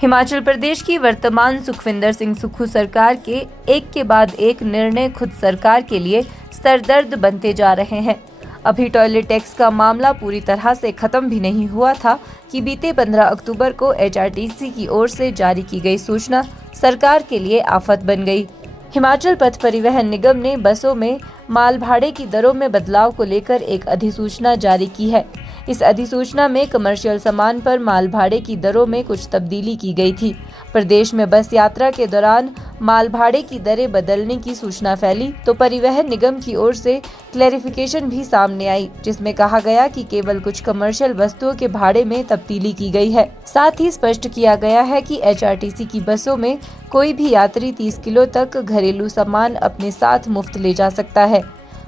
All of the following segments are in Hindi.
हिमाचल प्रदेश की वर्तमान सुखविंदर सिंह सुक्खू सरकार के एक के बाद एक निर्णय खुद सरकार के लिए सरदर्द बनते जा रहे हैं। अभी टॉयलेट टैक्स का मामला पूरी तरह से खत्म भी नहीं हुआ था कि बीते 15 अक्टूबर को HRTC की ओर से जारी की गई सूचना सरकार के लिए आफत बन गई। हिमाचल पथ परिवहन निगम ने बसों में माल भाड़े की दरों में बदलाव को लेकर एक अधिसूचना जारी की है। इस अधिसूचना में कमर्शियल सामान पर माल भाड़े की दरों में कुछ तब्दीली की गई थी। प्रदेश में बस यात्रा के दौरान माल भाड़े की दरें बदलने की सूचना फैली तो परिवहन निगम की ओर से क्लैरिफिकेशन भी सामने आई, जिसमें कहा गया कि केवल कुछ कमर्शियल वस्तुओं के भाड़े में तब्दीली की गई है। साथ ही स्पष्ट किया गया है कि HRTC की बसों में कोई भी यात्री 30 किलो तक घरेलू सामान अपने साथ मुफ्त ले जा सकता है।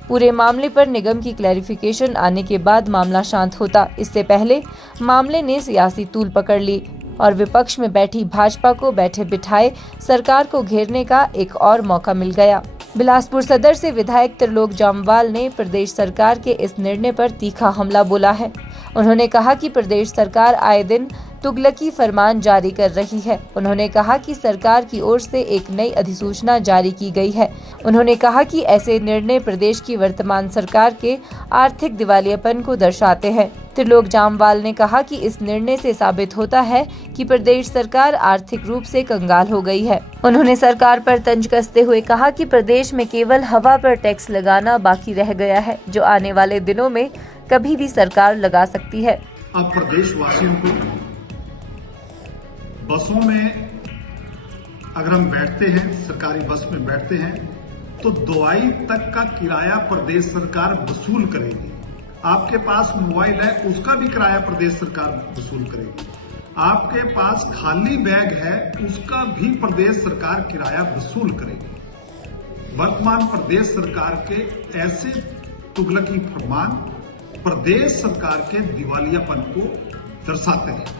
पूरे मामले पर निगम की क्लैरिफिकेशन आने के बाद मामला शांत होता। इससे पहले मामले ने सियासी तूल पकड़ ली और विपक्ष में बैठी भाजपा को बैठे बिठाए सरकार को घेरने का एक और मौका मिल गया। बिलासपुर सदर से विधायक त्रिलोक जामवाल ने प्रदेश सरकार के इस निर्णय पर तीखा हमला बोला है। उन्होंने कहा कि प्रदेश सरकार आए दिन तुगलकी फरमान जारी कर रही है। उन्होंने कहा कि सरकार की ओर से एक नई अधिसूचना जारी की गई है। उन्होंने कहा कि ऐसे निर्णय प्रदेश की वर्तमान सरकार के आर्थिक दिवालियापन को दर्शाते हैं। त्रिलोक जामवाल ने कहा कि इस निर्णय से साबित होता है कि प्रदेश सरकार आर्थिक रूप से कंगाल हो गई है। उन्होंने सरकार पर तंज कसते हुए कहा कि प्रदेश में केवल हवा पर टैक्स लगाना बाकी रह गया है, जो आने वाले दिनों में कभी भी सरकार लगा सकती है। अब प्रदेश वासियों को बसों में अगर हम बैठते हैं, सरकारी बस में बैठते हैं, तो दवाई तक का किराया प्रदेश सरकार वसूल करेगी। आपके पास मोबाइल है, उसका भी किराया प्रदेश सरकार वसूल करेगी। आपके पास खाली बैग है, उसका भी प्रदेश सरकार किराया वसूल करेगी। वर्तमान प्रदेश सरकार के ऐसे तुगलकी फरमान प्रदेश सरकार के दिवालियापन को दर्शाते हैं।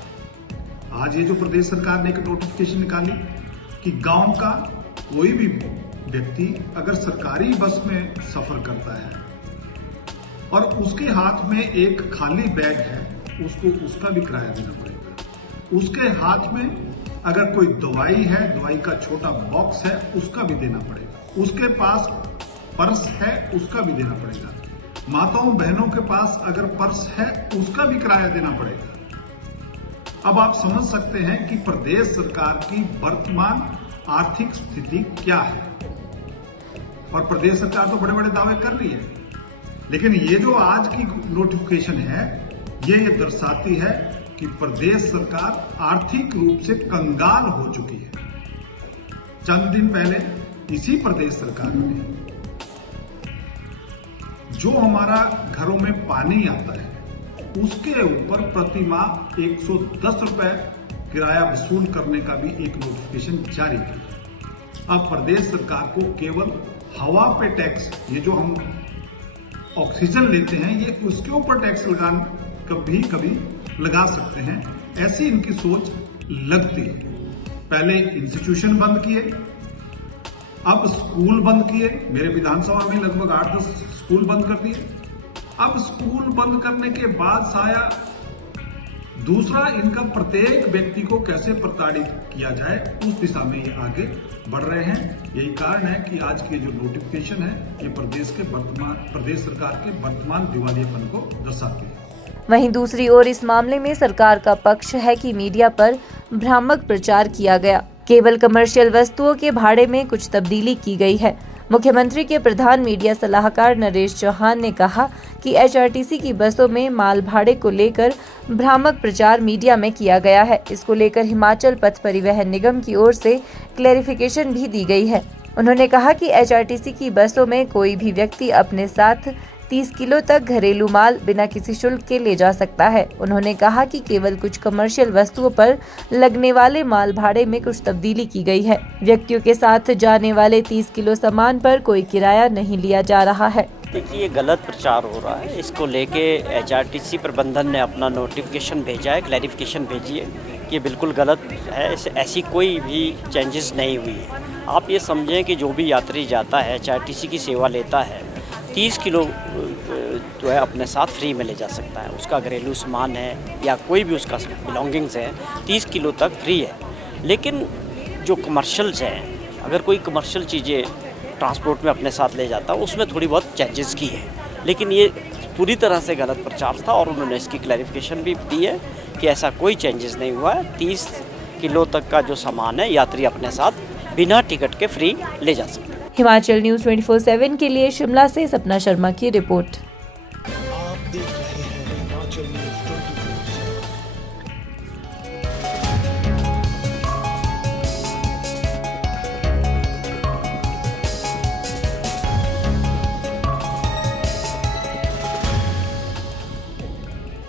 आज ये जो प्रदेश सरकार ने एक नोटिफिकेशन निकाली कि गांव का कोई भी व्यक्ति अगर सरकारी बस में सफर करता है और उसके हाथ में एक खाली बैग है, उसको उसका भी किराया देना पड़ेगा। उसके हाथ में अगर कोई दवाई है, दवाई का छोटा बॉक्स है, उसका भी देना पड़ेगा। उसके पास पर्स है, उसका भी देना पड़ेगा। माताओं बहनों के पास अगर पर्स है, उसका भी किराया देना पड़ेगा। अब आप समझ सकते हैं कि प्रदेश सरकार की वर्तमान आर्थिक स्थिति क्या है। और प्रदेश सरकार तो बड़े बड़े दावे कर रही है, लेकिन ये जो आज की नोटिफिकेशन है, ये दर्शाती है कि प्रदेश सरकार आर्थिक रूप से कंगाल हो चुकी है। चंद दिन पहले इसी प्रदेश सरकार ने जो हमारा घरों में पानी आता है, उसके ऊपर प्रति माह 110 रुपए किराया वसूल करने का भी एक नोटिफिकेशन जारी किया। अब प्रदेश सरकार को केवल हवा पे टैक्स, ये जो हम ऑक्सीजन लेते हैं, ये उसके ऊपर टैक्स कभी कभी लगा सकते हैं, ऐसी इनकी सोच लगती है। पहले इंस्टीट्यूशन बंद किए, अब स्कूल बंद किए। मेरे विधानसभा में लगभग 8-10 स्कूल बंद कर दिए। अब स्कूल बंद करने के बाद साया दूसरा, इनका प्रत्येक व्यक्ति को कैसे प्रताड़ित किया जाए, उस दिशा में ये आगे बढ़ रहे हैं। यही कारण है कि आज की जो नोटिफिकेशन है, ये प्रदेश सरकार के वर्तमान दिवालियापन को दर्शाती है। वहीं दूसरी ओर इस मामले में सरकार का पक्ष है कि मीडिया पर भ्रामक प्रचार किया गया। केवल कमर्शियल वस्तुओं के भाड़े में कुछ तब्दीली की गई है। मुख्यमंत्री के प्रधान मीडिया सलाहकार नरेश चौहान ने कहा कि HRTC की बसों में माल भाड़े को लेकर भ्रामक प्रचार मीडिया में किया गया है। इसको लेकर हिमाचल पथ परिवहन निगम की ओर से क्लैरिफिकेशन भी दी गई है। उन्होंने कहा कि HRTC की बसों में कोई भी व्यक्ति अपने साथ 30 किलो तक घरेलू माल बिना किसी शुल्क के ले जा सकता है। उन्होंने कहा कि केवल कुछ कमर्शियल वस्तुओं पर लगने वाले माल भाड़े में कुछ तब्दीली की गई है। व्यक्तियों के साथ जाने वाले 30 किलो सामान पर कोई किराया नहीं लिया जा रहा है। देखिए, ये गलत प्रचार हो रहा है। इसको लेके HRTC प्रबंधन ने अपना नोटिफिकेशन भेजा है, क्लैरिफिकेशन भेजी है कि ये बिल्कुल गलत है। ऐसी कोई भी चेंजेस नहीं हुई है। आप ये समझें कि जो भी यात्री जाता है, HRTC की सेवा लेता है, 30 किलो जो है अपने साथ फ्री में ले जा सकता है। उसका घरेलू सामान है या कोई भी उसका बिलोंगिंग्स है, 30 किलो तक फ्री है। लेकिन जो कमर्शियल्स हैं, अगर कोई कमर्शियल चीज़ें ट्रांसपोर्ट में अपने साथ ले जाता है उसमें थोड़ी बहुत चेंजेस की है, लेकिन ये पूरी तरह से गलत प्रचार था और उन्होंने इसकी क्लैरिफिकेशन भी दी है कि ऐसा कोई चेंजेस नहीं हुआ है। 30 किलो तक का जो सामान है यात्री अपने साथ बिना टिकट के फ्री ले जा सकते हैं। हिमाचल न्यूज़ 24/7 के लिए शिमला से सपना शर्मा की रिपोर्ट।